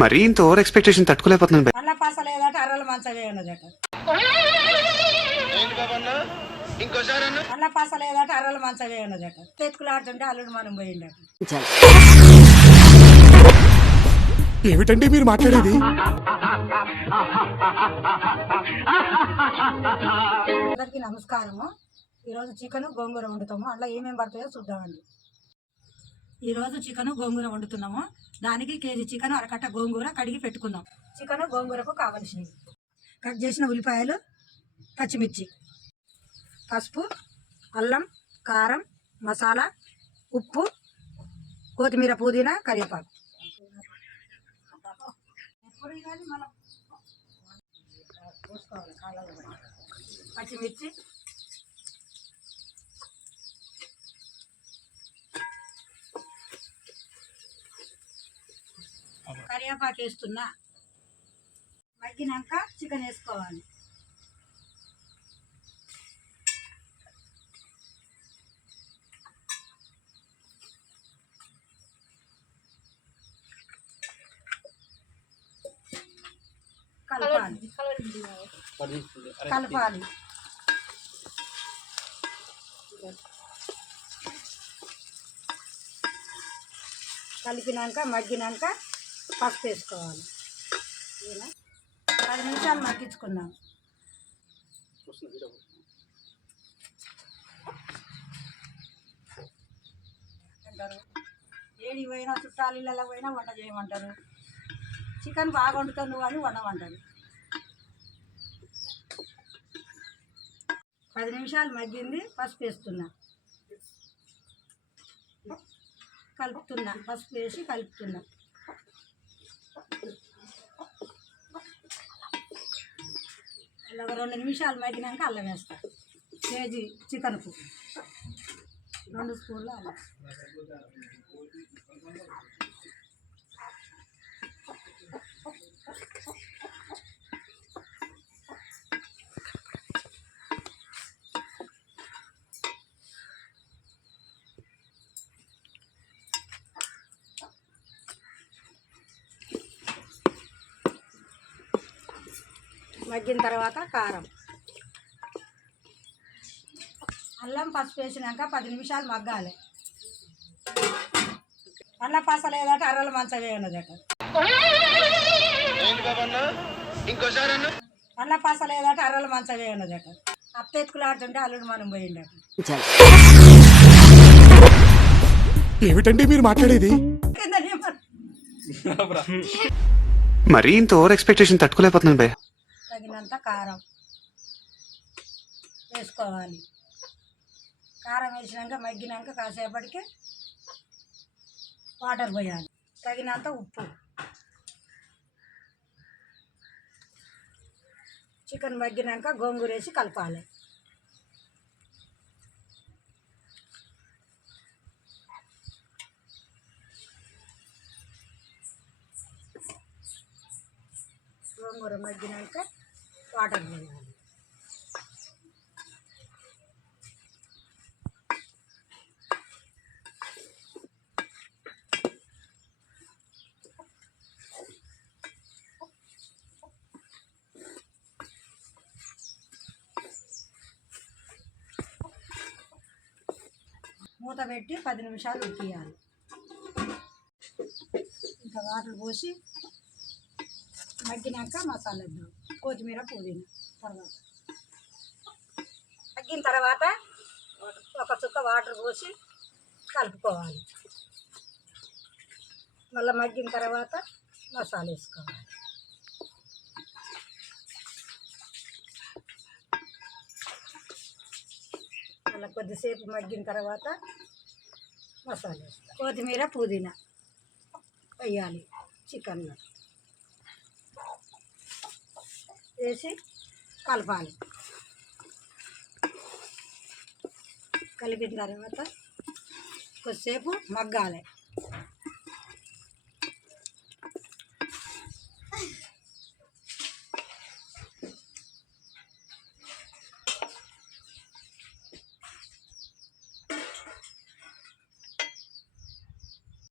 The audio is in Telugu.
మరీ ఇంత ఓవర్ ఎక్స్పెక్టేషన్ తట్టుకోలేకపోతున్నాను. అల్ల పాస లేదట అర్రల మంచమే ఉన్నదట. అల్ల పాస లేదట అర్రల మంచమే ఉన్నదట. తెత్తుకులాడుతుంటే అల్లుడు మనం పోయిండట. ఏమిటండి మీరు మాట్లాడేది? అందరికీ నమస్కారము. ఈరోజు చికెన్ గోంగూర వండుతాము. అందులో ఏమేమి పడతాయో చూద్దామండి. ఈరోజు చికెన్ గోంగూర వండుతున్నాము. దానికి కేజీ చికెన్, అరకట్ట గోంగూర కడిగి పెట్టుకుందాం. చికెన్ గోంగూరకు కావలసినవి: కట్ చేసిన ఉల్లిపాయలు, పచ్చిమిర్చి, పసుపు, అల్లం, కారం, మసాలా, ఉప్పు, కొత్తిమీర, పుదీనా, కరివేపాకు. పచ్చిమిర్చి, కరివేపాకు వేస్తున్నా. మగ్గినాక చికెన్ వేసుకోవాలి. కలపాలి కలపాలి కలిపినాక మగ్గినాక పసుపు వేసుకోవాలి. 10 నిమిషాలు మగ్గించుకుందాం. అంటారు ఏడికి పోయినా, చుట్టాలు ఇళ్ళలో పోయినా వంట చేయమంటారు. చికెన్ బాగా వండుతాను నువ్వు అని వండమంటారు. 10 నిమిషాలు మగ్గింది. పసుపు వేస్తున్నా, కలుపుతున్నా. పసుపు వేసి కలుపుతున్నా. అలా 2 నిమిషాలు మగ్గినాక అల్లం వేస్తా. కేజీ చికెన్కు 2 స్పూన్లు అల్లం. మగ్గిన తర్వాత కారం, అల్లం, పసుపు వేసినాక 10 నిమిషాలు మగ్గాలి. అల్ల పాస లేదట అర్రల మంచమే ఉన్నదట. అల్ల పాస లేదట అర్రల మంచమే ఉన్నదట. అత్తెత్తుకులాడుతుంటే అల్లుడు మనం పోయిండట. ఏమిటండి మీరు మాట్లాడేది? మరీ ఇంత ఓవర్ ఎక్స్పెక్టేషన్ తట్టుకోలేకపోతున్నాను భయ్య. తగినంత కారం వేసుకోవాలి. కారం వేసినాక మగ్గినాక కాసేపటికి వాటర్ పోయాలి. తగినంత ఉప్పు. చికెన్ మగ్గినాక గోంగూర వేసి కలపాలి. గోంగూర మగ్గినాక వాటర్ పోయాలి. మూత పెట్టి 10 నిమిషాలు ఉడికియాలి. ఇంకా వాటర్ పోసి మగ్గినాక మసాలా వేద్దాం. కొత్తిమీర, పుదీనా. తర్వాత మగ్గిన తర్వాత ఒక చుక్క వాటర్ పోసి కలుపుకోవాలి. మళ్ళీ మగ్గిన తర్వాత మసాలా వేసుకోవాలి. మళ్ళీ కొద్దిసేపు మగ్గిన తర్వాత మసాలా వేస్తాం. కొత్తిమీర, పుదీనా వేయాలి. చికెన్లో వేసి కలపాలి. కలిపిన తర్వాత కొద్దిసేపు మగ్గాలి.